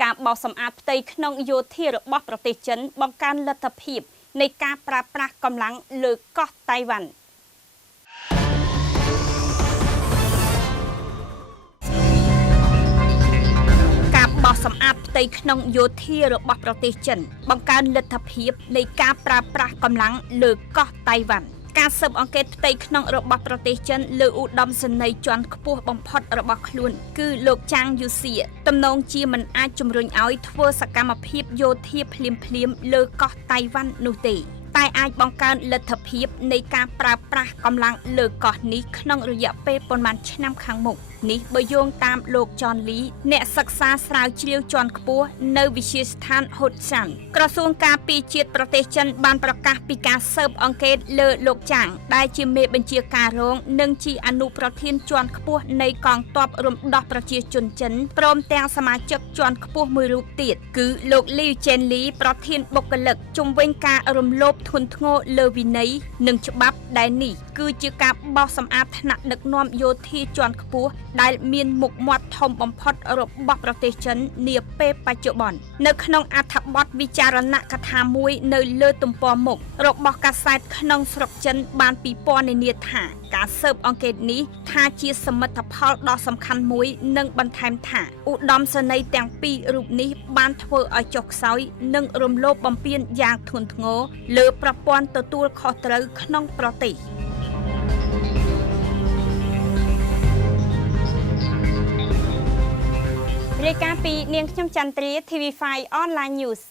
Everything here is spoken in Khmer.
ការបោសសម្អាតផ្ទៃក្នុងយោធារបស់ប្រទេសចិនបង្កើនលទ្ធភាពនៃការប្រើប្រាស់កម្លាំងលើកោះតៃវ៉ាន់ការបោសសម្អាតផ្ទៃក្នុងយោធារបស់ប្រទេសចិនបង្កើនលទ្ធភាពនៃការប្រើប្រាស់កម្លាំងលើកោះតៃវ៉ាន់ការស៊ើបអង្កេតផ្ទៃក្នុងរបស់ប្រទេសចិនលើឧត្តមសេនីយ៍ជាន់ខ្ពស់បំផុតរបស់ខ្លួនគឺលោកចាងយូសៀទំនងជាមិនអាចជំរុញឲ្យធ្វើសកម្មភាពយោធាភ្លាមលើកោះតៃវ៉ាន់នោះទេតែអាចបង្កើនលទ្ធភាពនៃការប្រើប្រាស់កម្លាំងលើកោះនេះក្នុងរយៈពេលប៉ុន្មានឆ្នាំខាងមុខនេះបើយោងតាមលោកចនលីអ្នកសិក្សាស្រាវជ្រាវជាន់ខ្ពស់នៅវិទ្យាស្ថានហុតសានក្រសួងការពារជាតិប្រទេសចិនបានប្រកាសពីការស៊ើបអង្កេតលើលោកចាងដែលជាមេបញ្ជាការរងនិងជាអនុប្រធានជាន់ខ្ពស់នៃកងទ័ពរំដោះប្រជាជនចិនព្រមទាំងសមាជិកជាន់ខ្ពស់មួយរូបទៀតគឺលោកលីវចេនលីប្រធានបុគ្គលិកជំវិញការរំលោភធ្ងន់ធ្ងរលើវិន័យនិងច្បាប់ដែលនេះគឺជាការបោសសម្អាតថ្នាក់ដឹកនាំយោធាជាន់ខ្ពស់ដែលមានមុខមាត់ធំបំផុតរបស់ប្រទេសចិននាពេលបច្ចុប្បន្ននៅក្នុងអត្ថបទវិចារណកថាមួយនៅលើទំព័រមុខរបស់កាសែតក្នុងស្រុកចិនបានពិពណ៌នានាថាការស៊ើបអង្កេតនេះថាជាសមិទ្ធផលដ៏សំខាន់មួយនិងបន្ថែមថាឧត្តមសេនីយ៍ទាំងពីររូបនេះបានធ្វើឲ្យចុះខ្សោយនិងរំលោភបំពានយ៉ាងធ្ងន់ធ្ងរលើប្រព័ន្ធទទួលខុសត្រូវក្នុងប្រទេសរាយការណ៍ពីនាងខ្ញុំចន្ទ្រា TV5 Online News